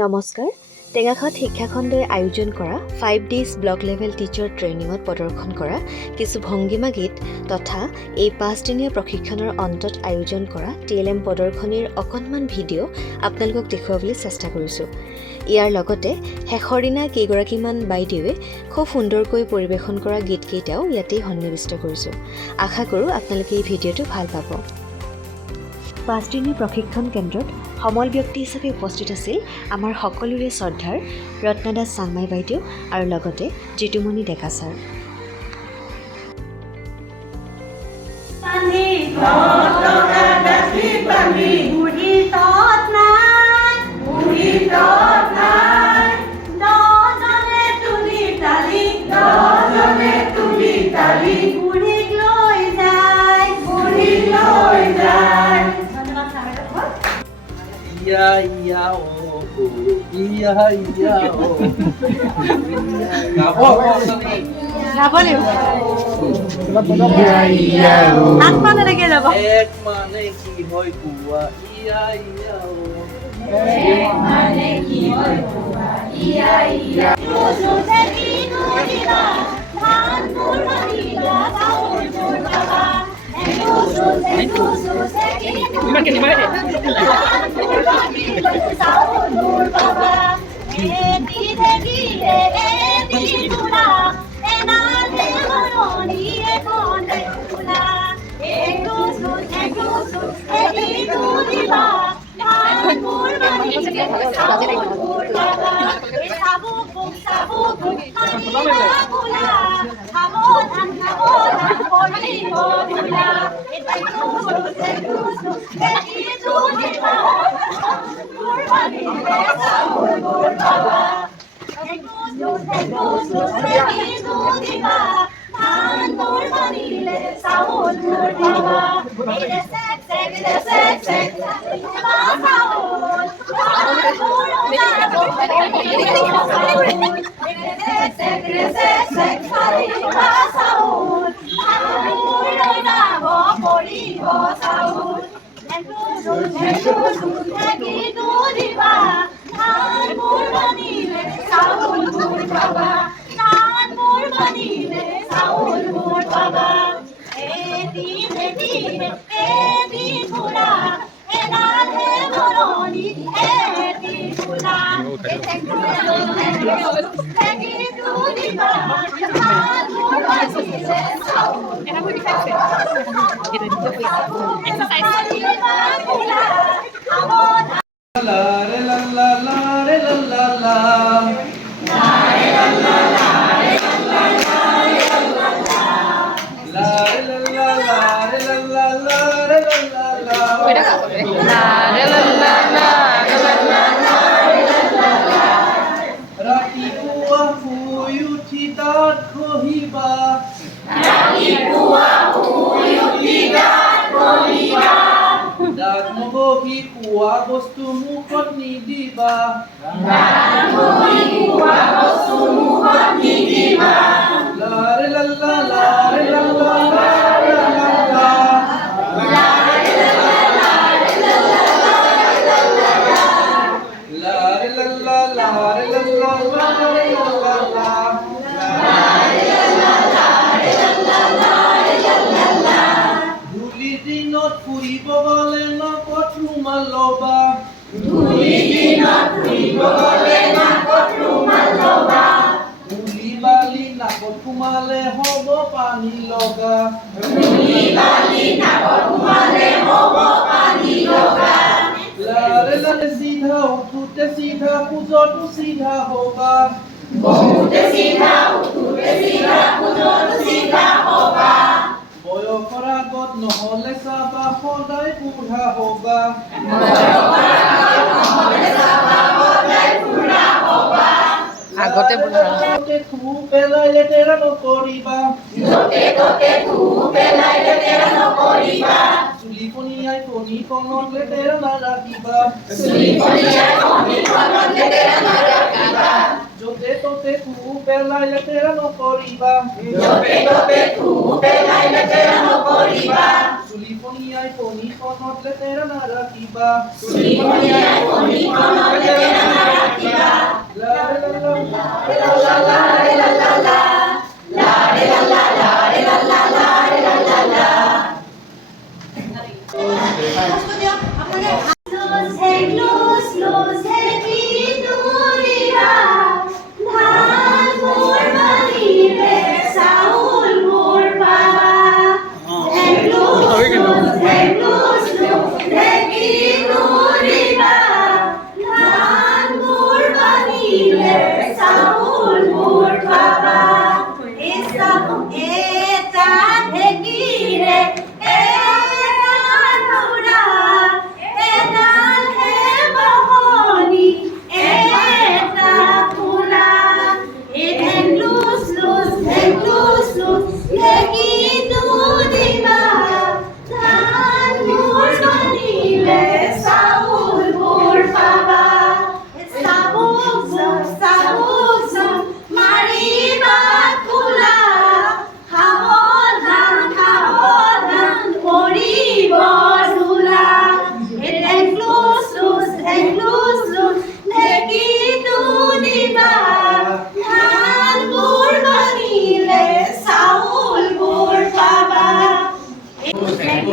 নমস্কাৰ। টেঙাখাত শিক্ষাখণ্ডই আয়োজন কৰা 5 ডেজ ব্লক লেভেল টিচাৰ ট্ৰেইনিঙত প্ৰদৰ্শন কৰা কিছু ভংগীমা গীত তথা এই 5 দিনীয়া প্ৰশিক্ষণৰ অন্তত আয়োজন কৰা TLM প্ৰদৰ্শনীৰ অকণমান ভিডিঅ' আপোনালোকক দেখুৱাবলৈ চেষ্টা কৰিছোঁ। ইয়াৰ লগতে শেষৰ দিনা কেইগৰাকীমান বাইদেৱে খুব সুন্দৰকৈ পৰিৱেশন কৰা গীতকেইটাও ইয়াতেই সন্নিৱিষ্ট কৰিছোঁ। আশা কৰোঁ আপোনালোকে এই ভিডিঅ'টো ভাল পাব। 5 দিনীয়া প্ৰশিক্ষণ কেন্দ্ৰত সমল ব্যক্তি হিচাপে উপস্থিত আছিল আমাৰ সকলোৰে শ্ৰদ্ধাৰ ৰত্নদাস চাংমাই বাইদেউ আৰু লগতে জিতুমণি ডেকা ছাৰ। বস্তু মুখত নিদিবা লাৰে লাল্লা লাৰে লাল্লা লাৰে লাল্লা লাৰে লাল্লা লাৰে লাল্লা লাৰে লাল্লা ধূলি দিনত ফুৰিব গ'লে নকত ৰুমাল ল'বা ধূলি বালি নাকত সোমালে হ'ব পানী লগা লাৰে লাৰে চিধা উঠোতে চিধা পূজটো চিধা হ'বা বয়সৰ আগত নহ'লে চাবা সদায় বুঢ়া হ'বা আগতে থু পেলাই লেতেৰা নকৰিবা চুলি পনিয়াই কণী কণত লেতেৰা নাৰাখিবা য'তে ত'তে থু পেলাই লেতেৰা নকৰিবা চুলি পনিয়াই কণী কণত লেতেৰা নাৰাখিবা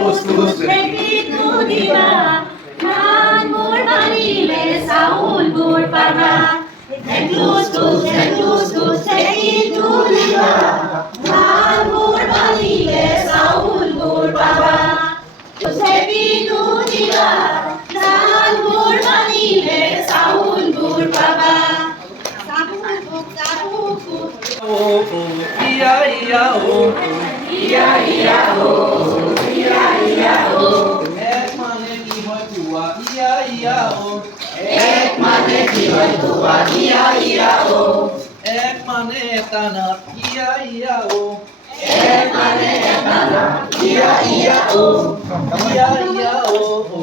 ঢেঁকীটো দিবা ধানবোৰ বানিলে চাউলবোৰ পাবা ঢেঁকীটো দিবা ধানবোৰ বানিলে চাউলবোৰ পাবা ঢেঁকীটো দিবা ধানবোৰ বানিলে চাউলবোৰ পাবা ইয়া ইয়া ও এক মানে কি হয় পুৱা ইয়া ইয়া ও এক মানে এটা নাট ইয়া ইয়া ও ইয়া ইয়া ও